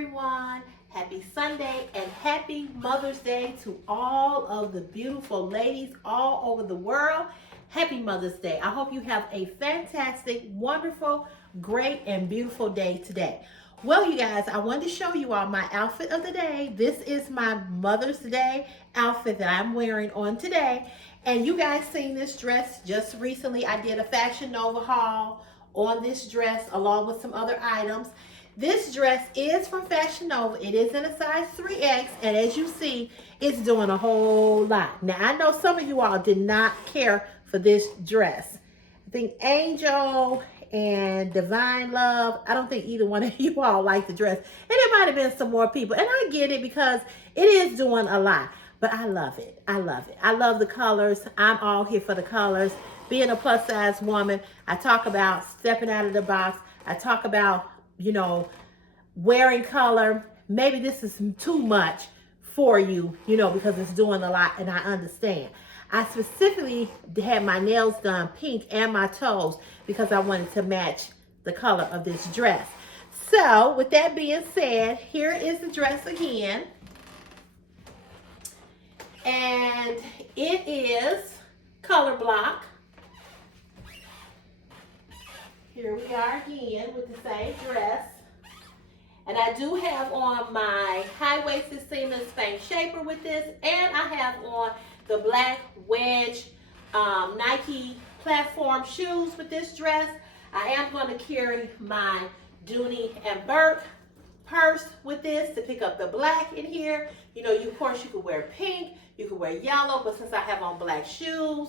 everyone. Happy Sunday and happy Mother's Day to all of the beautiful ladies all over the world. Happy Mother's Day. I hope you have a fantastic, wonderful, great, and beautiful day today. Well, you guys, I wanted to show you all my outfit of the day. This is my Mother's Day outfit that I'm wearing on today. And you guys seen this dress just recently. I did a Fashion Nova haul on this dress along with some other items. This dress is from Fashion Nova. It is in a size 3X, and as you see, it's doing a whole lot. Now, I know some of you all did not care for this dress. I think Angel and Divine Love, I don't think either one of you all liked the dress. And there might have been some more people, and I get it because it is doing a lot. But I love it. I love it. I love the colors. I'm all here for the colors. Being a plus size woman, I talk about stepping out of the box. I talk about, you know, wearing color. Maybe this is too much for you, you know, because it's doing a lot, and I understand. I specifically had my nails done pink and my toes because I wanted to match the color of this dress. So with that being said, here is the dress again. And it is color block. Here we are again with the same dress. And I do have on my high-waisted seamless Spanx shaper with this. And I have on the black wedge Nike platform shoes with this dress. I am going to carry my Dooney and Burke purse with this to pick up the black in here. You know, of course, you could wear pink, you could wear yellow, but since I have on black shoes,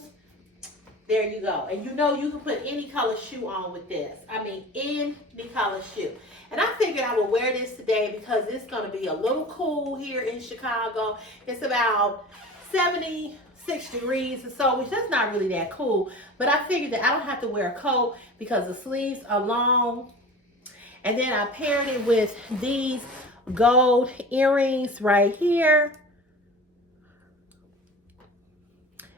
there you go. And you know, you can put any color shoe on with this. I mean, any color shoe. And I figured I would wear this today because it's going to be a little cool here in Chicago. It's about 76 degrees or so, which that's not really that cool. But I figured that I don't have to wear a coat because the sleeves are long. And then I paired it with these gold earrings right here.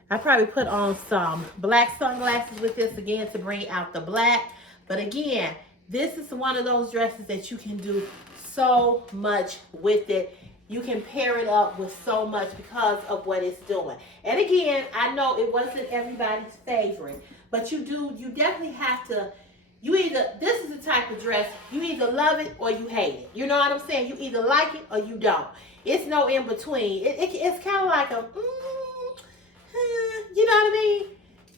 I probably put on some black sunglasses with this again to bring out the black. But again, this is one of those dresses that you can do so much with it. You can pair it up with so much because of what it's doing. And again, I know it wasn't everybody's favorite, but you definitely have to, this is the type of dress, you either love it or you hate it. You know what I'm saying? You either like it or you don't. It's no in between. It's kind of like a, you know what I mean?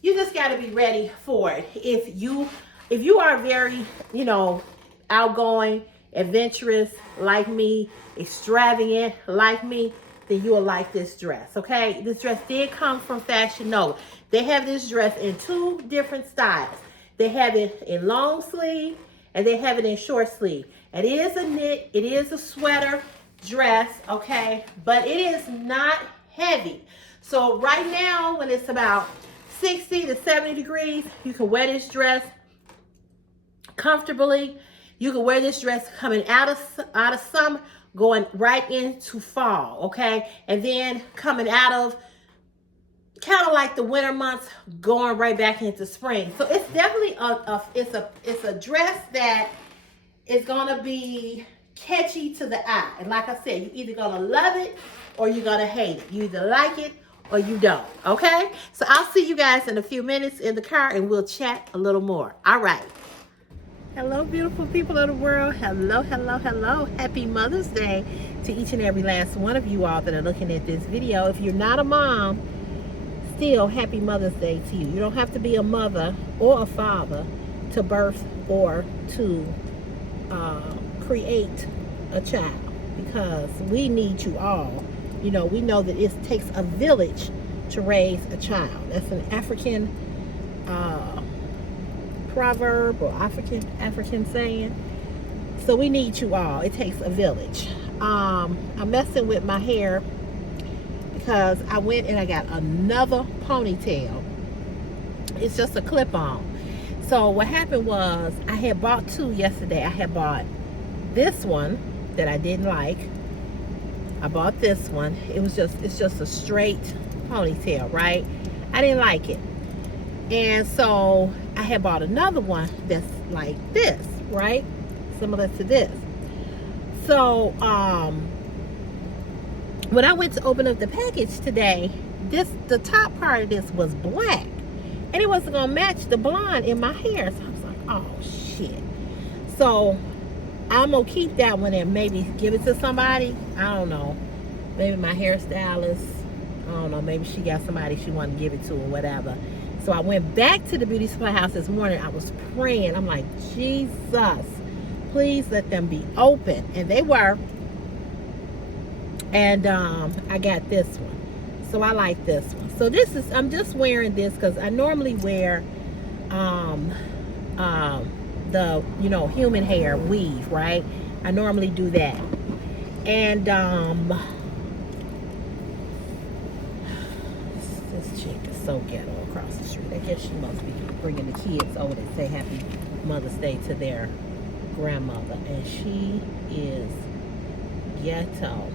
You just got to be ready for it. If you are very, you know, outgoing, adventurous like me, extravagant like me, then you will like this dress, okay? This dress did come from Fashion Nova. They have this dress in two different styles. They have it in long sleeve and they have it in short sleeve. It is a knit, it is a sweater dress, okay? But it is not heavy. So right now, when it's about 60 to 70 degrees, you can wear this dress comfortably. You can wear this dress coming out of summer, going right into fall, okay? And then coming out of kind of like the winter months, going right back into spring. So it's definitely it's a dress that is gonna be catchy to the eye. And like I said, you're either gonna love it or you're gonna hate it. You either like it or you don't, okay? So I'll see you guys in a few minutes in the car and we'll chat a little more. All right. Hello, beautiful people of the world. Hello, hello, hello. Happy Mother's Day to each and every last one of you all that are looking at this video. If you're not a mom, still happy Mother's Day to you. You don't have to be a mother or a father to birth or to create a child, because we need you all. You know, we know that it takes a village to raise a child. That's an African proverb or African saying. So we need you all. It takes a village. I'm messing with my hair because I went and I got another ponytail. It's just a clip-on. So what happened was I had bought two yesterday. I had bought this one that I didn't like. I bought this one. It's just a straight ponytail, right? I didn't like it. And so I had bought another one that's like this, right? Similar to this. So, when I went to open up the package today, the top part of this was black. And it wasn't gonna match the blonde in my hair. So I was like, oh shit. So I'm gonna keep that one and maybe give it to somebody. I don't know. Maybe my hairstylist. I don't know. Maybe she got somebody she wanted to give it to or whatever. So I went back to the beauty supply house this morning. I was praying. I'm like, Jesus, please let them be open. And they were. And I got this one. So I like this one. So this is, I'm just wearing this because I normally wear the, you know, human hair weave, right? I normally do that. And this chick is so ghetto across the street. I guess she must be bringing the kids over to say Happy Mother's Day to their grandmother. And she is ghetto.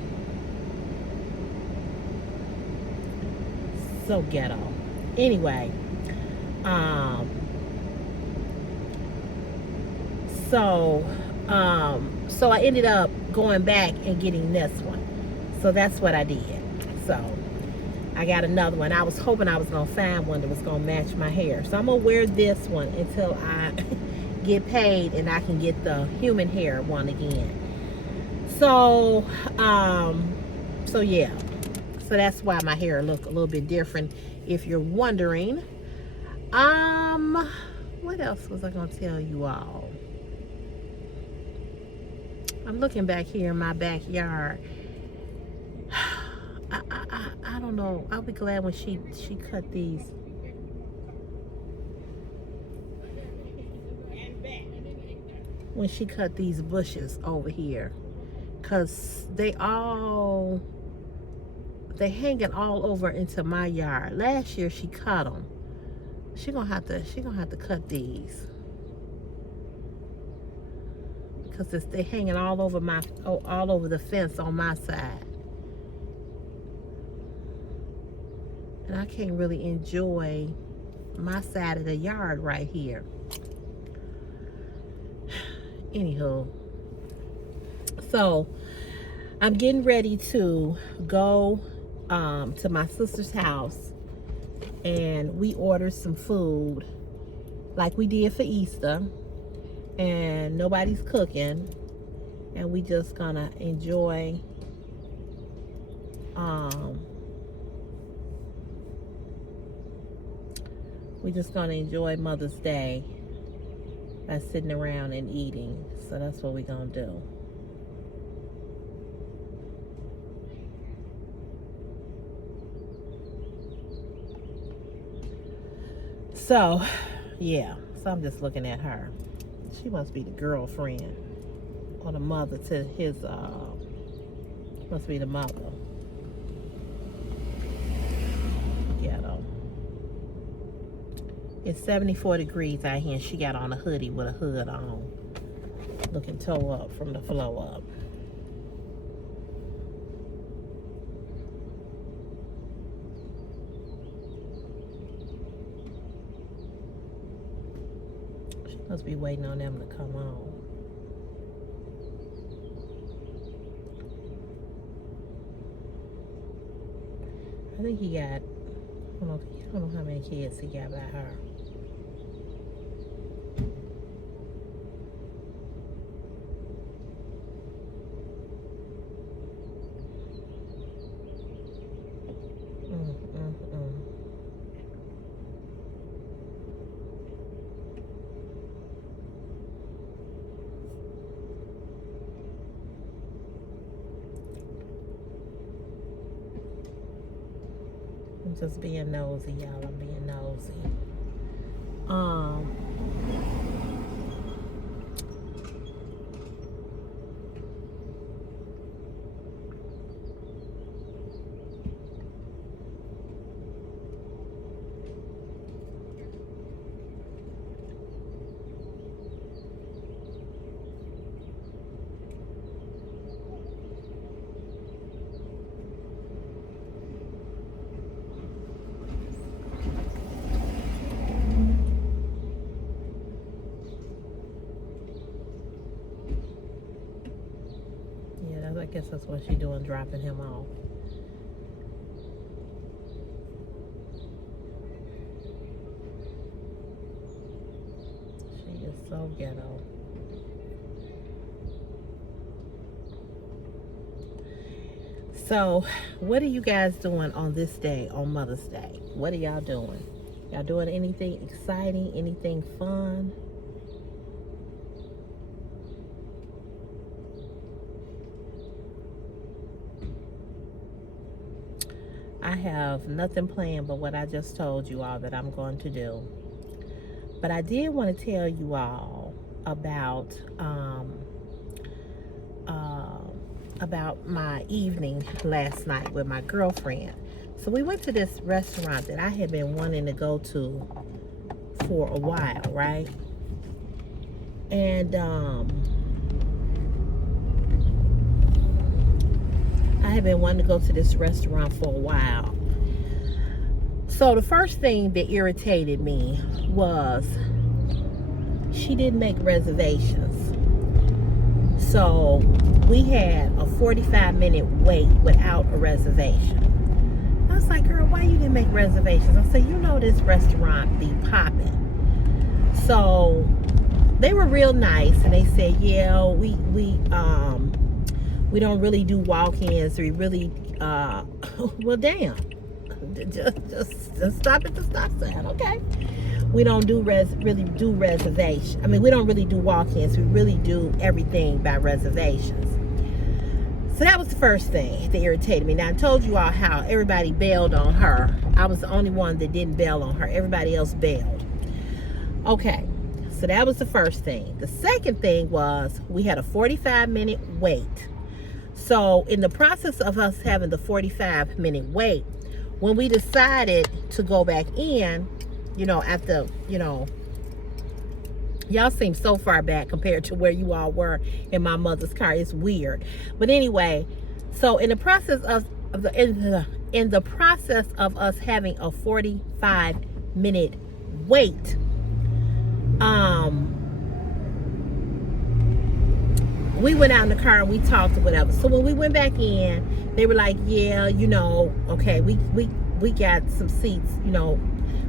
So ghetto. Anyway, so I ended up going back and getting this one. So that's what I did. So I got another one. I was hoping I was gonna find one that was gonna match my hair. So I'm gonna wear this one until I get paid and I can get the human hair one again. So so yeah. So that's why my hair look a little bit different, if you're wondering. What else was I gonna tell you all? I'm looking back here in my backyard. I don't know. I'll be glad when she cut these. When she cut these bushes over here, cause they hanging all over into my yard. Last year she cut them. She gonna have to cut these because they hanging all over all over the fence on my side, and I can't really enjoy my side of the yard right here. Anywho, so I'm getting ready to go to my sister's house, and we ordered some food like we did for Easter, and nobody's cooking, and we just gonna enjoy Mother's Day by sitting around and eating. So that's what we're gonna do. So, yeah. So I'm just looking at her. She must be the girlfriend or the mother to his, must be the mother. Ghetto. It's 74 degrees out here, and she got on a hoodie with a hood on. Looking toe up from the floor up. Must be waiting on them to come on. I think he got, I don't know how many kids he got by her. I'm just being nosy, y'all. I'm being nosy. I guess that's what she's doing, dropping him off. She is so ghetto. So, what are you guys doing on this day, on Mother's Day? What are y'all doing? Y'all doing anything exciting, anything fun? I have nothing planned but what I just told you all that I'm going to do. But I did want to tell you all about my evening last night with my girlfriend. So we went to this restaurant that I had been wanting to go to for a while, right? And I had been wanting to go to this restaurant for a while. So the first thing that irritated me was she didn't make reservations. So we had a 45-minute wait without a reservation. I was like, girl, why you didn't make reservations? I said, you know this restaurant be popping. So they were real nice, and they said, yeah, we don't really do walk-ins. We really, well, damn. Just stop at the stop sign, okay? We don't do really do reservations. I mean, we don't really do walk-ins. We really do everything by reservations. So that was the first thing that irritated me. Now, I told you all how everybody bailed on her. I was the only one that didn't bail on her. Everybody else bailed. Okay, so that was the first thing. The second thing was we had a 45-minute wait. So in the process of us having the 45-minute wait, when we decided to go back in, after, y'all seem so far back compared to where you all were in my mother's car. It's weird. But anyway, so in the process of us having a 45-minute wait, we went out in the car and we talked or whatever. So when we went back in, they were like, yeah, okay, we got some seats,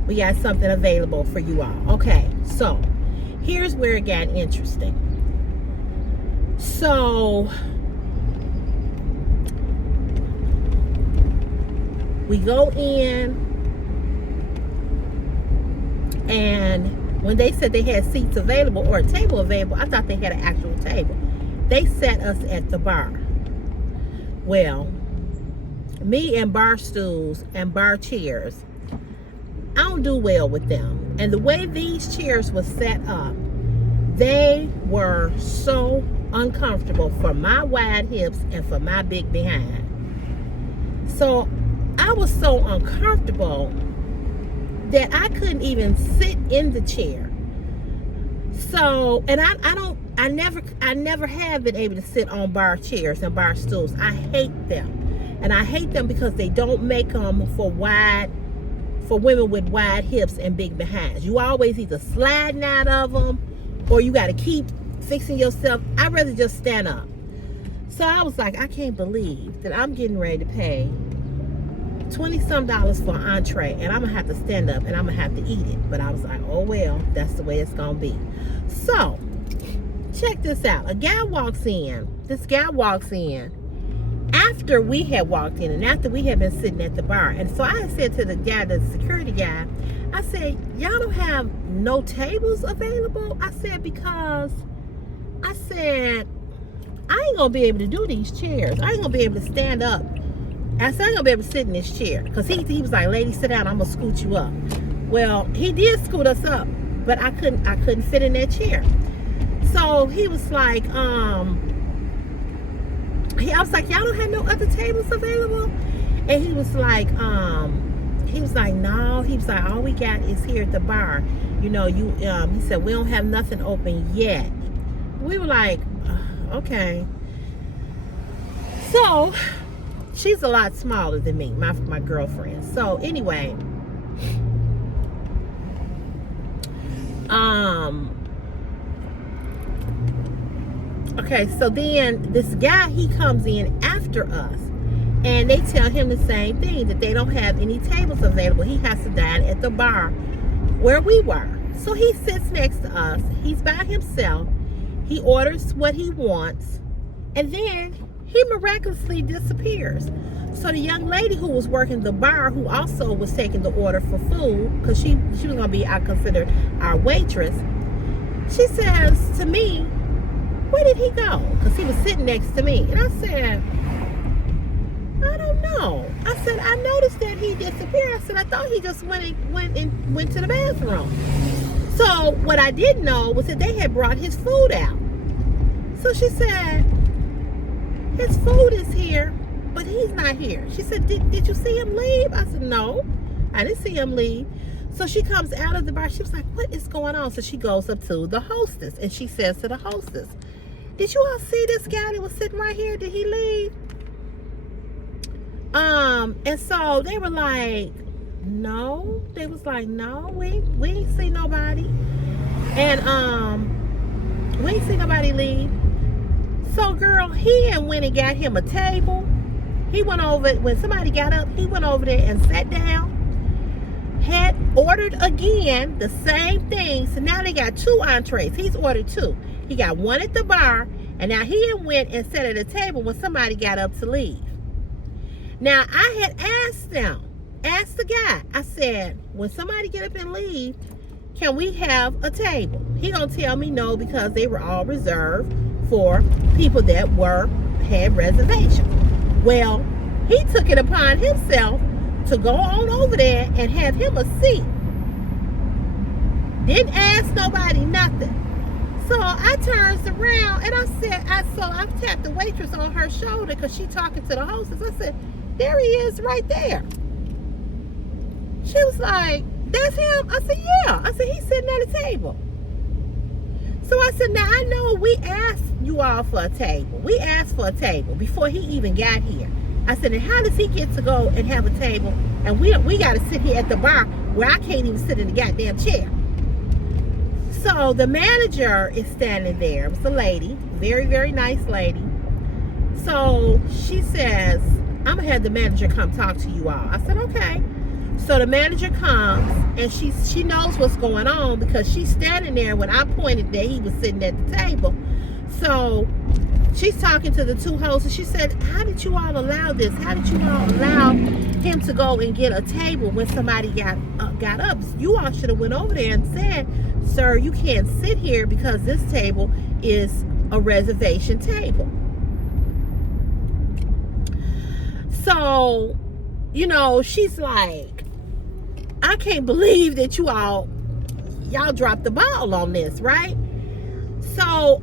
we got something available for you all. Okay, so here's where it got interesting. So we go in, and when they said they had seats available or a table available, I thought they had an actual table. They sat us at the bar. Well, me and bar stools and bar chairs, I don't do well with them. And the way these chairs were set up, they were so uncomfortable for my wide hips and for my big behind. So I was so uncomfortable that I couldn't even sit in the chair. So, and I never have been able to sit on bar chairs and bar stools. I hate them. And I hate them because they don't make them for women with wide hips and big behinds. You always either sliding out of them or you got to keep fixing yourself. I'd rather just stand up. So I was like, I can't believe that I'm getting ready to pay $20-some for an entree, and I'm going to have to stand up and I'm going to have to eat it. But I was like, oh well, that's the way it's going to be. So, check this out. A guy walks in. This guy walks in after we had walked in and after we had been sitting at the bar. And so I said to the guy, the security guy, I said, y'all don't have no tables available? I said, because I ain't going to be able to do these chairs. I ain't going to be able to stand up. I said, I ain't going to be able to sit in this chair. Because he was like, lady, sit down. I'm going to scoot you up. Well, he did scoot us up, but I couldn't fit in that chair. So he was like, I was like, y'all don't have no other tables available? And he was like, no. He was like, all we got is here at the bar. He said, we don't have nothing open yet. We were like, okay. So she's a lot smaller than me, my girlfriend. So anyway, Okay, so then this guy, he comes in after us. And they tell him the same thing, that they don't have any tables available. He has to dine at the bar where we were. So he sits next to us. He's by himself. He orders what he wants. And then he miraculously disappears. So the young lady who was working the bar, who also was taking the order for food, because she was going to be, I considered, our waitress, she says to me, where did he go? Because he was sitting next to me. And I said, I don't know. I said, I noticed that he disappeared. I said, I thought he just went to the bathroom. So what I didn't know was that they had brought his food out. So she said, his food is here, but he's not here. She said, did you see him leave? I said, no, I didn't see him leave. So she comes out of the bar. She was like, what is going on? So she goes up to the hostess and she says to the hostess, did you all see this guy that was sitting right here? Did he leave? And so they were like, no. They was like, no, we ain't see nobody. And we ain't see nobody leave. So girl, he went and got him a table. He went over, when somebody got up, he went over there and sat down, had ordered again the same thing. So now they got 2 entrees. He's ordered 2. He got 1 at the bar, and now he went and sat at a table when somebody got up to leave. Now, I had asked the guy, I said, when somebody get up and leave, can we have a table? He gonna tell me no, because they were all reserved for people that had reservations. Well, he took it upon himself to go on over there and have him a seat. Didn't ask nobody nothing. So I turns around and I said, I tapped the waitress on her shoulder, because she talking to the hostess. I said, there he is right there. She was like, that's him? I said, yeah. I said, he's sitting at a table. So I said, now I know we asked you all for a table. We asked for a table before he even got here. I said, and how does he get to go and have a table? And we got to sit here at the bar where I can't even sit in the goddamn chair. So the manager is standing there. It was a lady, very, very nice lady. So she says, I'm going to have the manager come talk to you all. I said, okay. So the manager comes, and she knows what's going on, because she's standing there when I pointed that he was sitting at the table. So she's talking to the 2 hosts, and she said, how did you all allow this? How did you all allow him to go and get a table when somebody got up? You all should have went over there and said, sir, you can't sit here because this table is a reservation table. So, she's like, I can't believe that y'all dropped the ball on this, right? So,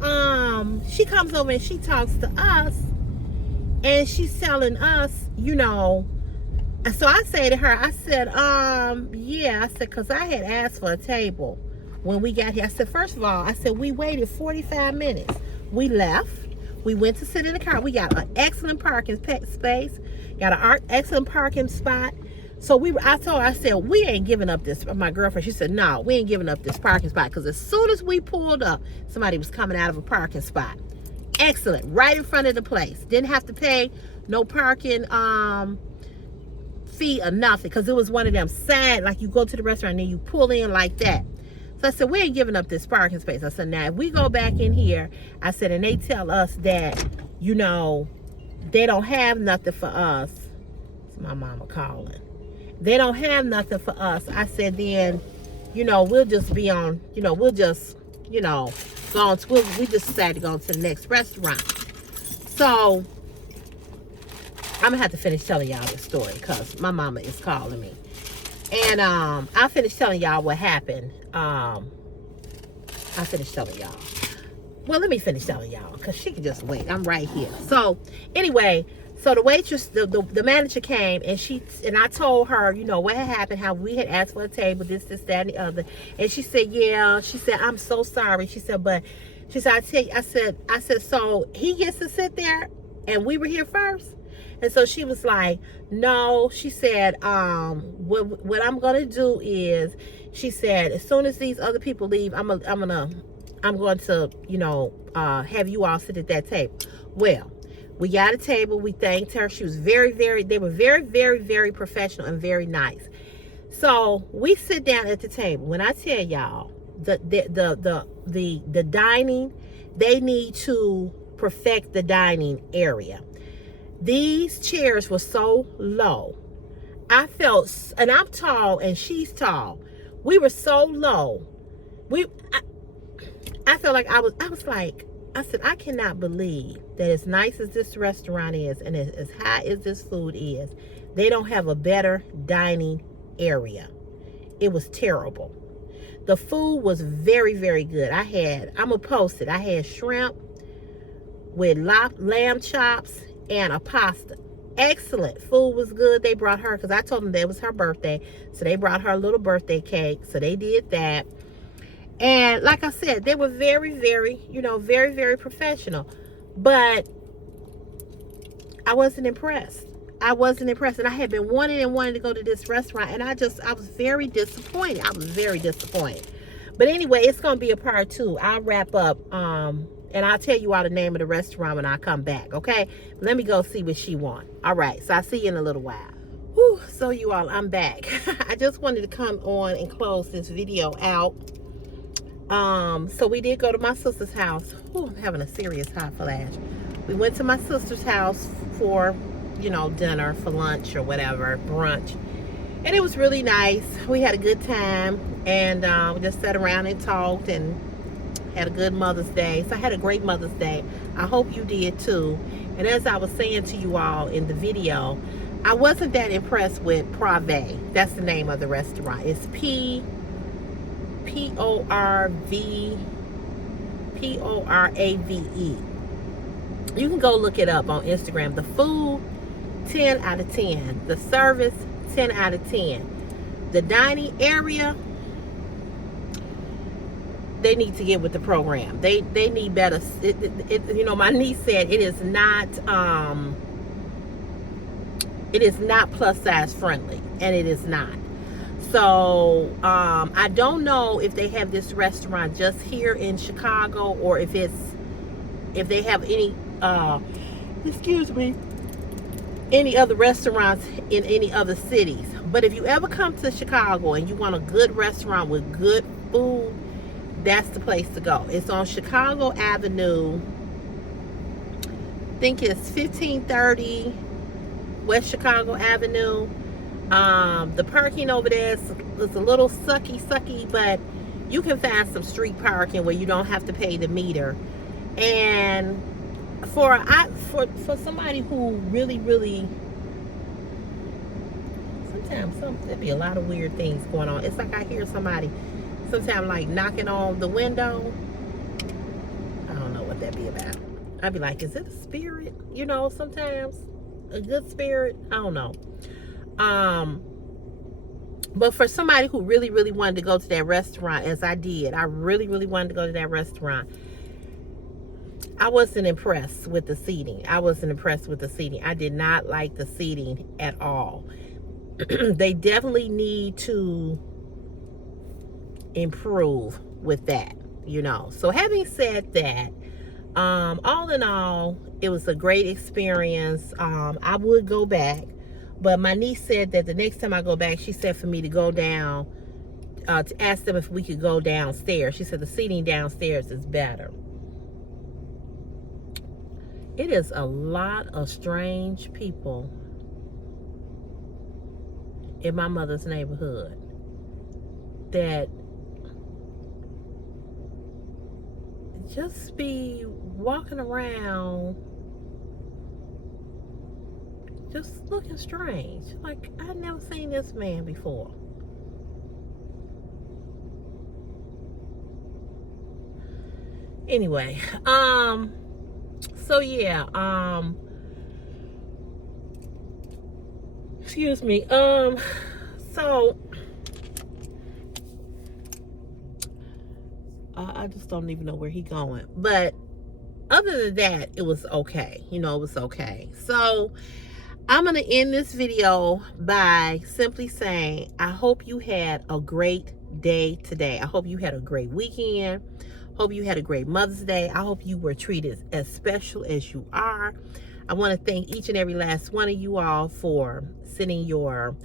she comes over and she talks to us, and she's telling us, so I say to her, I said, yeah, I said, because I had asked for a table when we got here. I said, first of all, I said, we waited 45 minutes. We left. We went to sit in the car. We got an excellent parking space. Got an excellent parking spot. So I told her, I said, we ain't giving up this. My girlfriend, she said, no, we ain't giving up this parking spot. Because as soon as we pulled up, somebody was coming out of a parking spot. Excellent. Right in front of the place. Didn't have to pay no parking fee or nothing. Because it was one of them sad, like you go to the restaurant and you pull in like that. So I said, we ain't giving up this parking space. I said, now, if we go back in here, I said, and they tell us that, they don't have nothing for us. It's my mama calling. They don't have nothing for us. I said, then, we'll just be on, we'll just, go on to, we just decided to go to the next restaurant. So, I'm going to have to finish telling y'all this story, because my mama is calling me. And I'll finish telling y'all what happened. I'll finish telling y'all. Well, let me finish telling y'all, because she can just wait. I'm right here. So, anyway, so the waitress, the manager came, and I told her, what had happened, how we had asked for a table, this, that, and the other. And she said, yeah. She said, I'm so sorry. She said, but, she said, I tell you, I said, so he gets to sit there, and we were here first? And so she was like, no. She said, what I'm going to do is, she said, as soon as these other people leave, I'm gonna I'm going to, have you all sit at that table. Well, we got a table. We thanked her. She was they were very, very, very professional and very nice. So we sit down at the table. When I tell y'all, the dining, they need to perfect the dining area. These chairs were so low. I felt, and I'm tall and she's tall. We were so low. I felt like I said, I cannot believe that as nice as this restaurant is and as high as this food is, they don't have a better dining area. It was terrible. The food was very, very good. I'm going to post it. I had shrimp with lamb chops and a pasta. Excellent. Food was good. They brought her, because I told them that it was her birthday, so they brought her a little birthday cake. So they did that. And like I said, they were very, very, very, very professional. But I wasn't impressed. And I had been wanting to go to this restaurant, and I was very disappointed. But anyway, it's going to be a part 2. I'll wrap up, and I'll tell you all the name of the restaurant when I come back, okay? Let me go see what she wants. All right, so I'll see you in a little while. Whew, so you all, I'm back. I just wanted to come on and close this video out. So we did go to my sister's house. Whew, I'm having a serious hot flash. We went to my sister's house for, dinner, for lunch or whatever, brunch. And it was really nice. We had a good time, and we just sat around and talked and had a good Mother's Day. So I had a great Mother's Day. I hope you did too. And as I was saying to you all in the video, I wasn't that impressed with Porave. That's the name of the restaurant. It's Porave. You can go look it up on Instagram. The food, 10 out of 10. The service, 10 out of 10. The dining area, they need to get with the program. They need better. My niece said it is not plus size friendly, and it is not. So I don't know if they have this restaurant just here in Chicago, or if they have any any other restaurants in any other cities. But if you ever come to Chicago and you want a good restaurant with good food, that's the place to go. It's on Chicago Avenue. I think it's 1530 West Chicago Avenue. The parking over there is a little sucky, but you can find some street parking where you don't have to pay the meter. And for somebody who really, sometimes there'd be a lot of weird things going on. It's like I hear somebody sometimes like knocking on the window. I don't know what that'd be about. I'd be like, is it a spirit? Sometimes a good spirit. I don't know. But for somebody who really wanted to go to that restaurant, as I did, I really wanted to go to that restaurant, I wasn't impressed with the seating. I did not like the seating at all. They definitely need to improve with that, So having said that, all in all, it was a great experience. I would go back, but my niece said that the next time I go back, she said for me to go down, to ask them if we could go downstairs. She said the seating downstairs is better. It is a lot of strange people in my mother's neighborhood that just be walking around just looking strange. Like, I'd never seen this man before. Anyway, so yeah, excuse me, so I just don't even know where he going, but other than that, it was okay. It was okay. So I'm going to end this video by simply saying, I hope you had a great day today. I hope you had a great weekend. Hope you had a great Mother's Day. I hope you were treated as special as you are. I want to thank each and every last one of you all for sending your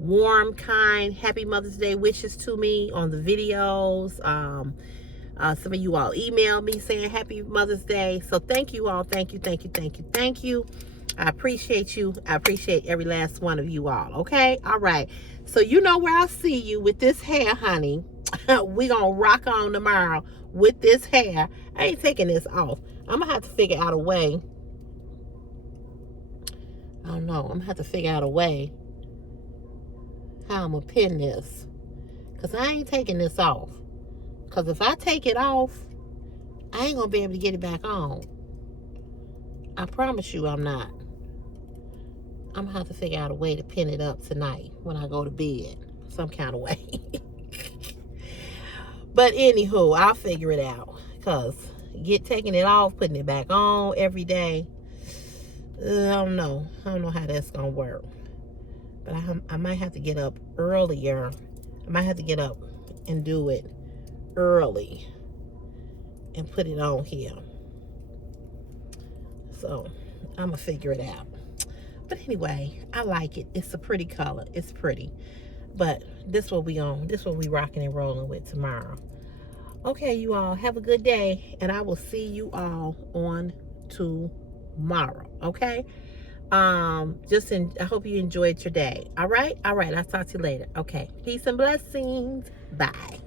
warm, kind, happy Mother's Day wishes to me on the videos. Some of you all emailed me saying happy Mother's Day. So thank you all. Thank you, thank you, thank you, thank you. I appreciate you. I appreciate every last one of you all. Okay? All right. So you know where I'll see you with this hair, honey. We gonna rock on tomorrow with this hair. I ain't taking this off. I'm gonna have to figure out a way. I don't know. I'm gonna have to figure out a way how I'm gonna pin this. Because I ain't taking this off. Because if I take it off, I ain't gonna be able to get it back on. I promise you I'm not. I'm gonna have to figure out a way to pin it up tonight when I go to bed. Some kind of way. But anywho, I'll figure it out. Because taking it off, putting it back on every day, I don't know. I don't know how that's gonna work. But I might have to get up earlier. I might have to get up and do it early and put it on here. So I'm gonna figure it out. But anyway, I like it. It's a pretty color. It's pretty. But this what we rocking and rolling with tomorrow. Okay, you all have a good day, and I will see you all on tomorrow. Okay. I hope you enjoyed your day. All right. I'll talk to you later. Okay. Peace and blessings. Bye.